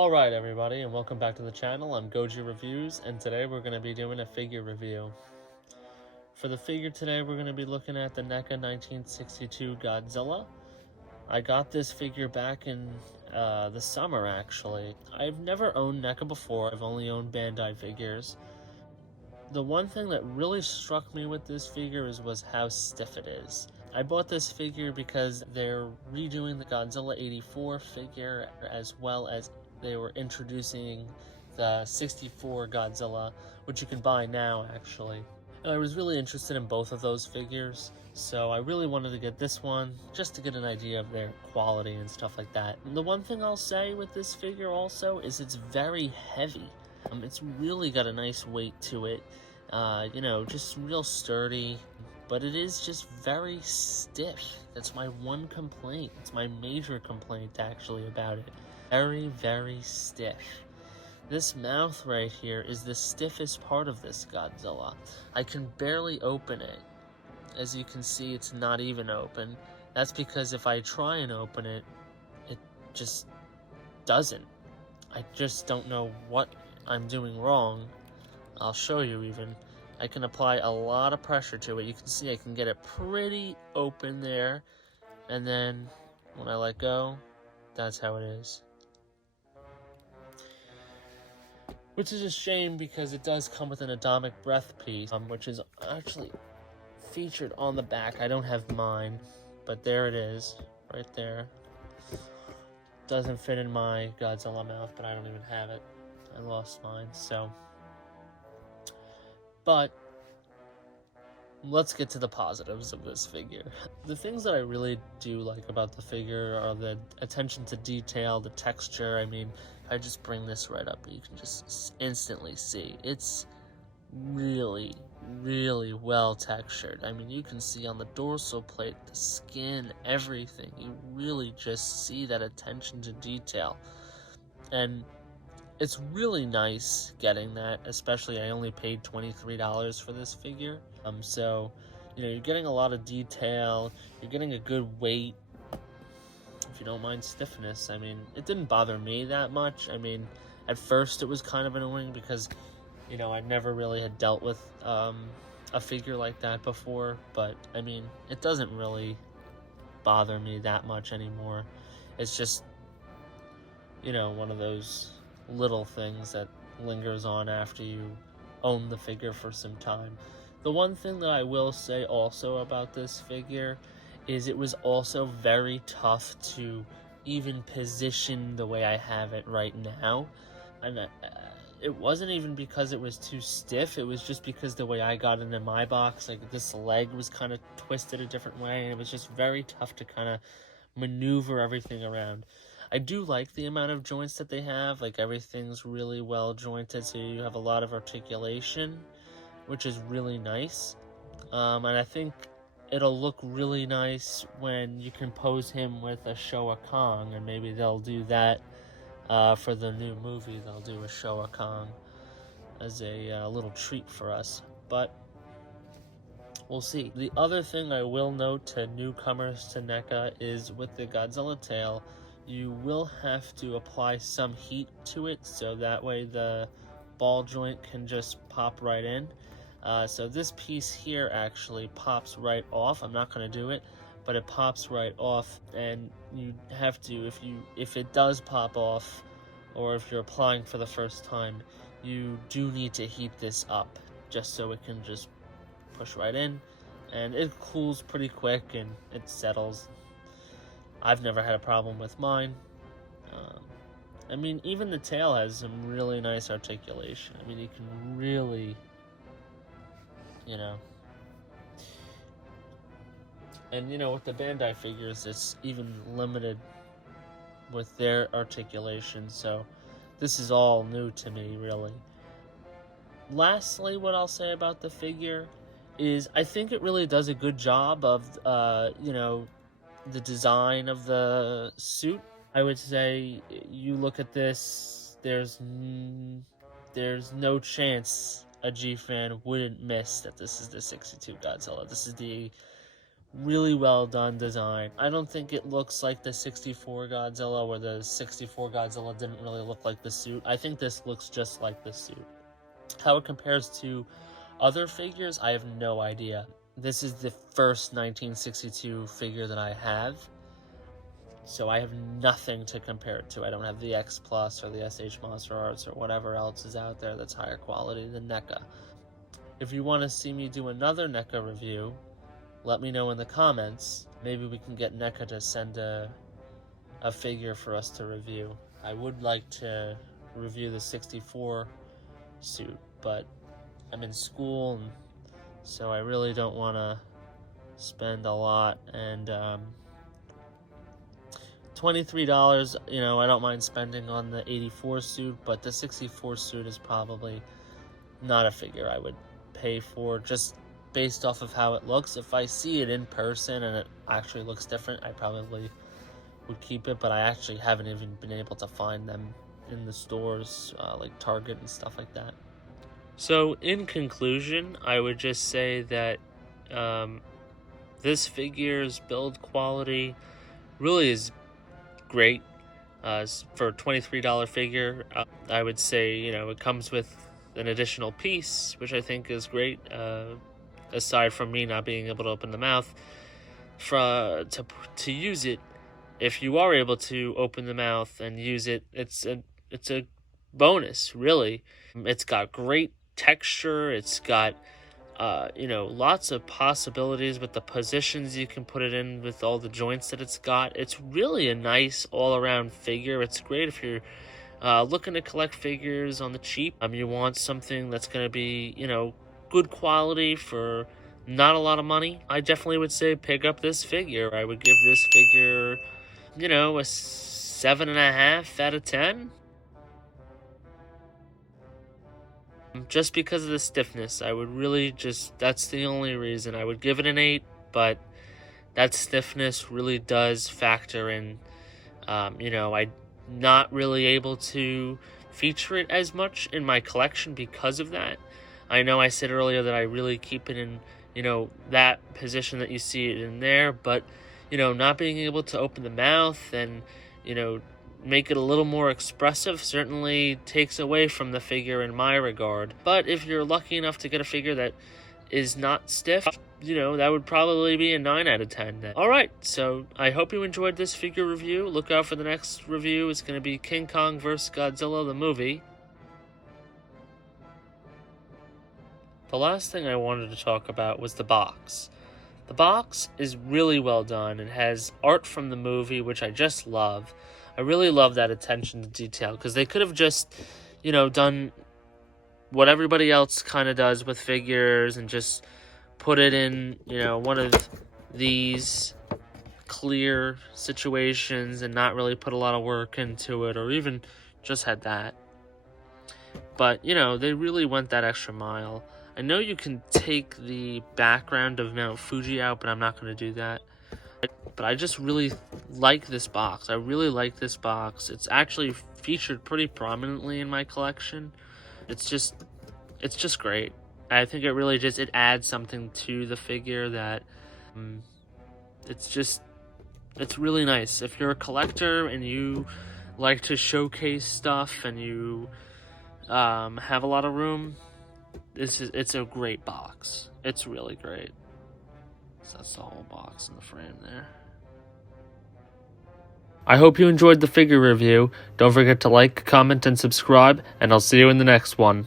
Alright everybody, and welcome back to the channel. I'm Goji Reviews, and today we're going to be doing a figure review. For the figure today, we're going to be looking at the Neca 1962 Godzilla. I got this figure back in the summer, actually. I've never owned Neca before. I've only owned Bandai figures. The one thing that really struck me with this figure was how stiff it is. I bought this figure because they're redoing the Godzilla 84 figure, as well as they were introducing the 64 Godzilla, which you can buy now, actually. And I was really interested in both of those figures, so I really wanted to get this one, just to get an idea of their quality and stuff like that. And the one thing I'll say with this figure also is it's very heavy. It's really got a nice weight to it, just real sturdy, but it is just very stiff. That's my one complaint. It's my major complaint, actually, about it. Very, very stiff. This mouth right here is the stiffest part of this Godzilla. I can barely open it. As you can see, it's not even open. That's because if I try and open it, it just doesn't. I just don't know what I'm doing wrong. I'll show you even. I can apply a lot of pressure to it. You can see I can get it pretty open there. And then when I let go, that's how it is. Which is a shame because it does come with an atomic breath piece, which is actually featured on the back. I don't have mine, but there it is, right there. Doesn't fit in my Godzilla mouth, but I don't even have it. I lost mine, so. But let's get to the positives of this figure. The things that I really do like about the figure are the attention to detail, the texture. I mean, if I just bring this right up, you can just instantly see it's really, really well textured. I mean, you can see on the dorsal plate, the skin, everything. You really just see that attention to detail. And it's really nice getting that, especially I only paid $23 for this figure. So, you're getting a lot of detail, you're getting a good weight, if you don't mind stiffness. I mean, it didn't bother me that much. I mean, at first it was kind of annoying because, I never really had dealt with a figure like that before, but, I mean, it doesn't really bother me that much anymore. It's just, one of those little things that lingers on after you own the figure for some time. The one thing that I will say also about this figure is it was also very tough to even position the way I have it right now. And it wasn't even because it was too stiff, it was just because the way I got into my box, like this leg was kind of twisted a different way, and it was just very tough to kind of maneuver everything around. I do like the amount of joints that they have, like everything's really well jointed, so you have a lot of articulation, which is really nice. And I think it'll look really nice when you can pose him with a Showa Kong, and maybe they'll do that for the new movie. They'll do a Showa Kong as a little treat for us, but we'll see. The other thing I will note to newcomers to NECA is with the Godzilla tail, you will have to apply some heat to it, so that way the ball joint can just pop right in. So this piece here actually pops right off. I'm not going to do it, but it pops right off, and you have to, if it does pop off, or if you're applying for the first time, you do need to heat this up, just so it can just push right in, and it cools pretty quick, and it settles. I've never had a problem with mine. I mean, even the tail has some really nice articulation. I mean, you can really, and with the Bandai figures, it's even limited with their articulation, so this is all new to me, really. Lastly, what I'll say about the figure is I think it really does a good job of, the design of the suit. I would say you look at this, there's no chance a G fan wouldn't miss that this is the 62 Godzilla. This is the Really well done design. I don't think it looks like the 64 Godzilla, where the 64 Godzilla didn't really look like the suit. I think this looks just like the suit. How it compares to other figures, I have no idea. This is the first 1962 figure that I have, so I have nothing to compare it to. I don't have the X Plus or the SH Monster Arts or whatever else is out there that's higher quality than Neca. If you want to see me do another Neca review, let me know in the comments. Maybe we can get Neca to send a figure for us to review. I would like to review the 64 suit, but I'm in school, and so I really don't want to spend a lot. And $23, you know, I don't mind spending on the 84 suit, but the 64 suit is probably not a figure I would pay for, just based off of how it looks. If I see it in person and it actually looks different, I probably would keep it, but I actually haven't even been able to find them in the stores, like Target and stuff like that. So in conclusion, I would just say that this figure's build quality really is great. For a $23 figure, I would say, you know, it comes with an additional piece, which I think is great, aside from me not being able to open the mouth. To use it, if you are able to open the mouth and use it, it's a bonus, really. It's got great texture. It's got you know, lots of possibilities with the positions you can put it in, with all the joints that it's got. It's really a nice all-around figure. It's great if you're looking to collect figures on the cheap. You want something that's going to be, you know, good quality for not a lot of money. I definitely would say pick up this figure. I would give this figure, you know, a 7.5 out of 10. Just because of the stiffness. I would really just, that's the only reason. I would give it an 8, but that stiffness really does factor in. You know, I'm not really able to feature it as much in my collection because of that. I know I said earlier that I really keep it in, you know, that position that you see it in there, but, you know, not being able to open the mouth and, you know, make it a little more expressive certainly takes away from the figure in my regard. But if you're lucky enough to get a figure that is not stiff, you know, that would probably be a 9 out of 10 then. Alright, so I hope you enjoyed this figure review. Look out for the next review. It's going to be King Kong vs. Godzilla, the movie. The last thing I wanted to talk about was the box. The box is really well done. It has art from the movie, which I just love. I really love that attention to detail, because they could have just, you know, done what everybody else kind of does with figures and just put it in, you know, one of these clear situations and not really put a lot of work into it, or even just had that. But, you know, they really went that extra mile. I know you can take the background of Mount Fuji out, but I'm not going to do that. But I just really like this box. I really like this box. It's actually featured pretty prominently in my collection. It's just great. I think it really just, it adds something to the figure that it's really nice. If you're a collector and you like to showcase stuff and you have a lot of room, it's a great box. It's really great. So that's the whole box in the frame there. I hope you enjoyed the figure review. Don't forget to like, comment, and subscribe, and I'll see you in the next one.